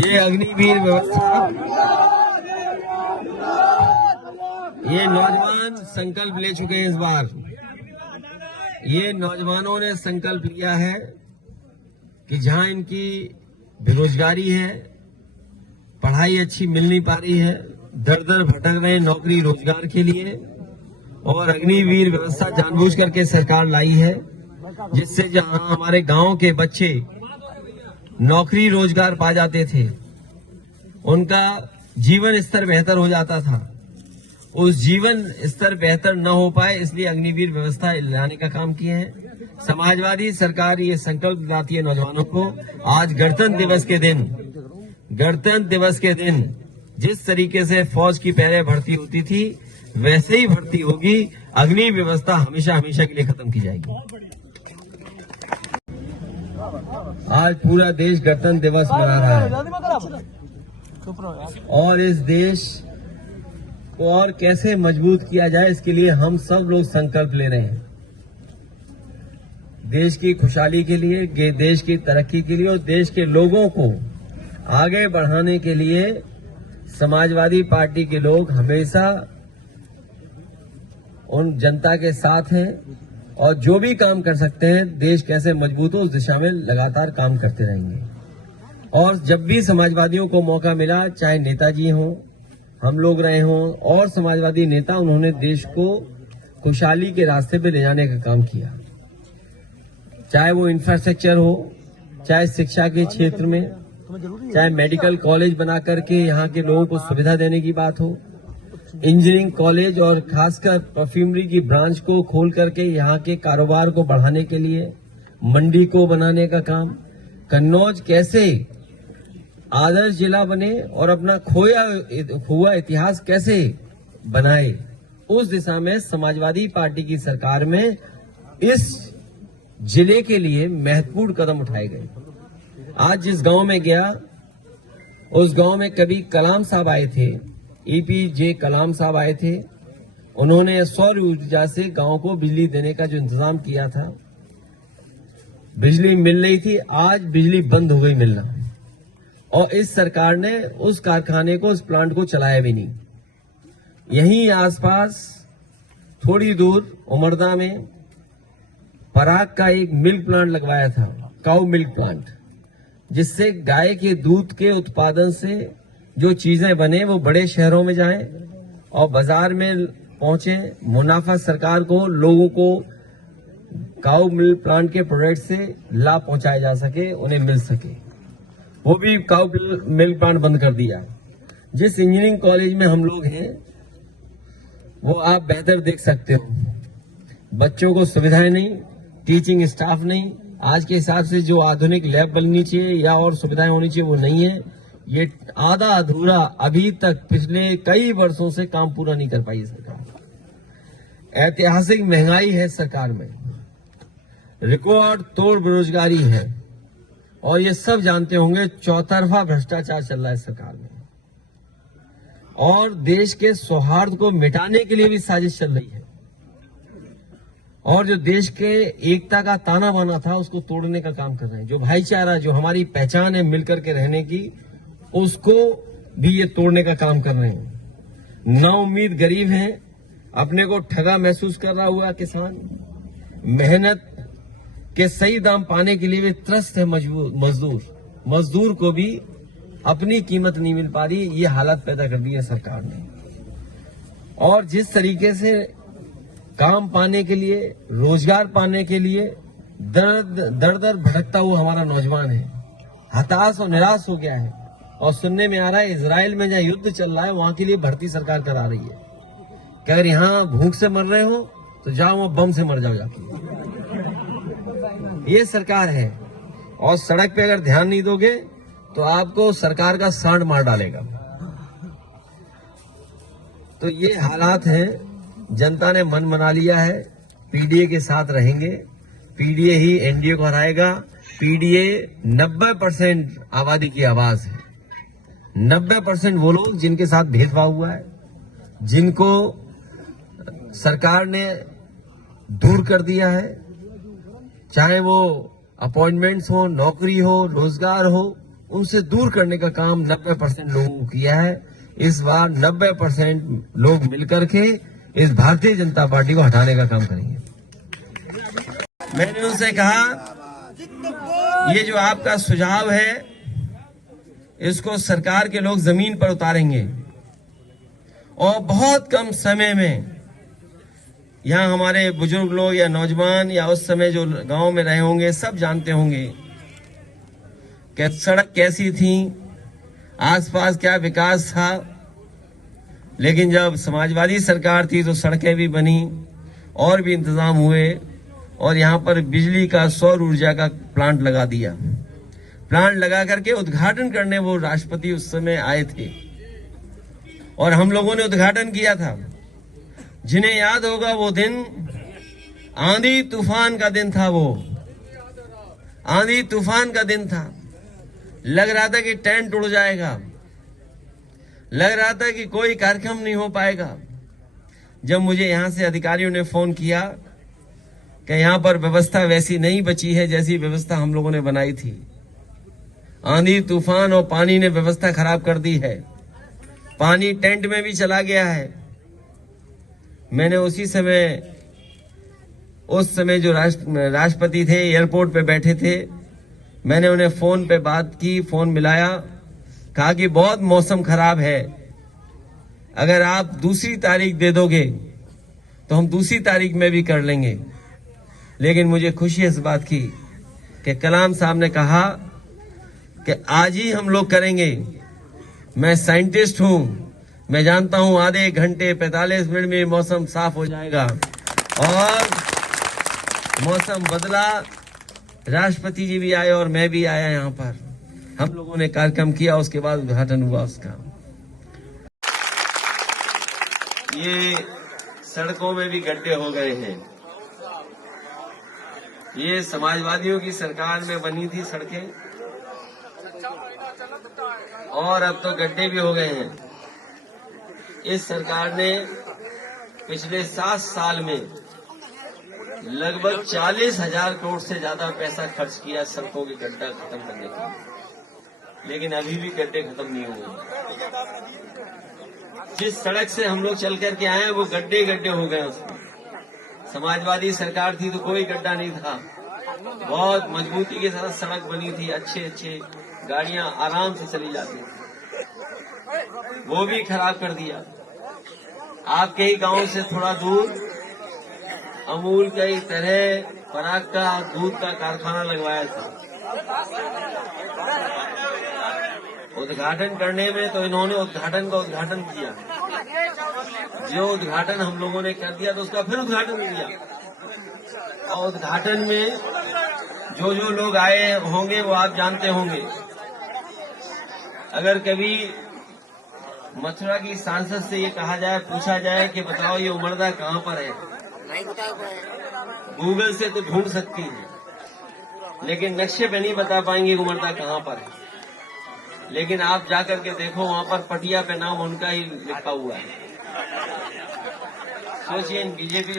ये अग्निवीर व्यवस्था, ये नौजवान संकल्प ले चुके हैं। इस बार ये नौजवानों ने संकल्प लिया है कि जहां इनकी बेरोजगारी है, पढ़ाई अच्छी मिल नहीं पा रही है, दर दर भटक रहे हैं नौकरी रोजगार के लिए, और अग्निवीर व्यवस्था जानबूझ करके सरकार लाई है, जिससे जहां हमारे गांव के बच्चे नौकरी रोजगार पा जाते थे, उनका जीवन स्तर बेहतर हो जाता था। उस जीवन स्तर बेहतर न हो पाए, इसलिए अग्निवीर व्यवस्था लाने का काम किए हैं। समाजवादी सरकार ये संकल्प दिलाती है नौजवानों को। आज गणतंत्र दिवस के दिन जिस तरीके से फौज की पहले भर्ती होती थी, वैसे ही भर्ती होगी। अग्नि व्यवस्था हमेशा हमेशा के लिए खत्म की जाएगी। आज पूरा देश गणतंत्र दिवस मना रहा है, और इस देश को और कैसे मजबूत किया जाए, इसके लिए हम सब लोग संकल्प ले रहे हैं। देश की खुशहाली के लिए, देश की तरक्की के लिए और देश के लोगों को आगे बढ़ाने के लिए समाजवादी पार्टी के लोग हमेशा उन जनता के साथ हैं, और जो भी काम कर सकते हैं, देश कैसे मजबूत हो उस दिशा में लगातार काम करते रहेंगे। और जब भी समाजवादियों को मौका मिला, चाहे नेताजी हों, हम लोग रहे हों, और समाजवादी नेता, उन्होंने देश को खुशहाली के रास्ते पे ले जाने का काम किया। चाहे वो इंफ्रास्ट्रक्चर हो, चाहे शिक्षा के क्षेत्र में, चाहे मेडिकल कॉलेज बना करके यहाँ के लोगों को सुविधा देने की बात हो, इंजीनियरिंग कॉलेज और खासकर परफ्यूमरी की ब्रांच को खोल करके यहाँ के कारोबार को बढ़ाने के लिए मंडी को बनाने का काम, कन्नौज कैसे आदर्श जिला बने और अपना खोया हुआ इतिहास कैसे बनाए, उस दिशा में समाजवादी पार्टी की सरकार में इस जिले के लिए महत्वपूर्ण कदम उठाए गए। आज जिस गांव में गया, उस गांव में कभी कलाम साहब आए थे, एपीजे कलाम साहब आए थे। उन्होंने सौर ऊर्जा से गांव को बिजली देने का जो इंतजाम किया था, बिजली मिल रही थी, आज बिजली बंद हो गई मिलना, और इस सरकार ने उस कारखाने को, उस प्लांट को चलाया भी नहीं। यहीं आसपास थोड़ी दूर उमरदा में पराग का एक मिल्क प्लांट लगवाया था, काऊ मिल्क प्लांट, जिससे गाय के दूध के उत्पादन से जो चीजें बने वो बड़े शहरों में जाएं और बाजार में पहुंचे, मुनाफा सरकार को, लोगों को काऊ मिल्क प्लांट के प्रोडक्ट से लाभ पहुंचाया जा सके, उन्हें मिल सके। वो भी काऊ मिल्क प्लांट बंद कर दिया। जिस इंजीनियरिंग कॉलेज में हम लोग हैं, वो आप बेहतर देख सकते हो, बच्चों को सुविधाएं नहीं, टीचिंग स्टाफ नहीं, आज के हिसाब से जो आधुनिक लैब बननी चाहिए या और सुविधाएं होनी चाहिए वो नहीं है। ये आधा अधूरा, अभी तक पिछले कई वर्षों से काम पूरा नहीं कर पाई सरकार। ऐतिहासिक महंगाई है सरकार में, रिकॉर्ड तोड़ बेरोजगारी है, और ये सब जानते होंगे चौतरफा भ्रष्टाचार चल रहा है सरकार में, और देश के सौहार्द को मिटाने के लिए भी साजिश चल रही है, और जो देश के एकता का ताना बाना था उसको तोड़ने का काम कर रहे हैं। जो भाईचारा, जो हमारी पहचान है मिलकर के रहने की, उसको भी ये तोड़ने का काम कर रहे हैं। नाउम्मीद गरीब हैं, अपने को ठगा महसूस कर रहा हुआ किसान, मेहनत के सही दाम पाने के लिए भी त्रस्त है मजदूर को भी अपनी कीमत नहीं मिल पा रही। ये हालत पैदा कर दी है सरकार ने। और जिस तरीके से काम पाने के लिए, रोजगार पाने के लिए दर दर भटकता हुआ हमारा नौजवान है, हताश और निराश हो गया है, और सुनने में आ रहा है इजराइल में जहां युद्ध चल रहा है वहां के लिए भर्ती सरकार करा रही है कि अगर यहां भूख से मर रहे हो तो जाओ वो बम से मर जाओ जाके। ये सरकार है, और सड़क पे अगर ध्यान नहीं दोगे तो आपको सरकार का सांड मार डालेगा। तो ये हालात हैं। जनता ने मन बना लिया है, पीडीए के साथ रहेंगे, पीडीए ही एनडीए को हराएगा। पीडीए 90% आबादी की आवाज है। 90% वो लोग जिनके साथ भेदभाव हुआ है, जिनको सरकार ने दूर कर दिया है, चाहे वो अपॉइंटमेंट्स हो, नौकरी हो, रोजगार हो, उनसे दूर करने का काम 90% लोगों को किया है। इस बार 90% लोग मिलकर के इस भारतीय जनता पार्टी को हटाने का काम करेंगे। मैंने उनसे कहा, ये जो आपका सुझाव है इसको सरकार के लोग जमीन पर उतारेंगे और बहुत कम समय में यहाँ हमारे बुजुर्ग लोग या नौजवान या उस समय जो गांव में रहे होंगे सब जानते होंगे कि सड़क कैसी थी, आसपास क्या विकास था। लेकिन जब समाजवादी सरकार थी तो सड़कें भी बनी और भी इंतजाम हुए और यहाँ पर बिजली का सौर ऊर्जा का प्लांट लगा दिया। प्लांट लगा करके उद्घाटन करने वो राष्ट्रपति उस समय आए थे और हम लोगों ने उद्घाटन किया था। जिन्हें याद होगा वो दिन आंधी तूफान का दिन था, वो आंधी तूफान का दिन था। लग रहा था कि टेंट उड़ जाएगा, लग रहा था कि कोई कार्यक्रम नहीं हो पाएगा। जब मुझे यहां से अधिकारियों ने फोन किया कि यहां पर व्यवस्था वैसी नहीं बची है जैसी व्यवस्था हम लोगों ने बनाई थी, आंधी तूफान और पानी ने व्यवस्था खराब कर दी है, पानी टेंट में भी चला गया है। मैंने उस समय जो राष्ट्रपति थे एयरपोर्ट पे बैठे थे, मैंने उन्हें फोन पे बात की, फोन मिलाया, कहा कि बहुत मौसम खराब है, अगर आप दूसरी तारीख दे दोगे तो हम दूसरी तारीख में भी कर लेंगे। लेकिन मुझे खुशी इस बात की कि कलाम साहब ने कहा कि आज ही हम लोग करेंगे। मैं साइंटिस्ट हूं, मैं जानता हूं आधे घंटे 45 मिनट में मौसम साफ हो जाएगा। और मौसम बदला, राष्ट्रपति जी भी आए और मैं भी आया यहाँ पर, हम लोगों ने कार्यक्रम किया, उसके बाद उद्घाटन हुआ उसका। ये सड़कों में भी गड्ढे हो गए हैं। ये समाजवादियों की सरकार में बनी थी सड़कें और अब तो गड्ढे भी हो गए हैं। इस सरकार ने पिछले 7 साल में लगभग 40,000 करोड़ से ज्यादा पैसा खर्च किया सड़कों के गड्ढा खत्म करने के लिए, लेकिन अभी भी गड्ढे खत्म नहीं हुए। जिस सड़क से हम लोग चल करके आए हैं वो गड्ढे गड्ढे हो गए। उसमें समाजवादी सरकार थी तो कोई गड्ढा नहीं था, बहुत मजबूती के साथ सड़क बनी थी, अच्छे गाड़ियां आराम से चली जाती थी, वो भी खराब कर दिया। आपके ही गांव से थोड़ा दूर अमूल का ही तरह पराग का दूध का कारखाना लगवाया था। उद्घाटन करने में तो इन्होंने उद्घाटन किया, जो उद्घाटन हम लोगों ने कर दिया तो उसका फिर उद्घाटन किया। और उद्घाटन में जो लोग आए होंगे वो आप जानते होंगे। अगर कभी मथुरा की सांसद से ये कहा जाए, पूछा जाए कि बताओ ये उमरदा कहाँ पर है, गूगल से तो ढूंढ सकती है, लेकिन नक्शे पे नहीं बता पाएंगे उमरदा कहाँ पर है। लेकिन आप जाकर के देखो, वहां पर पटिया पे नाम उनका ही लिखा हुआ है। सोचिए बीजेपी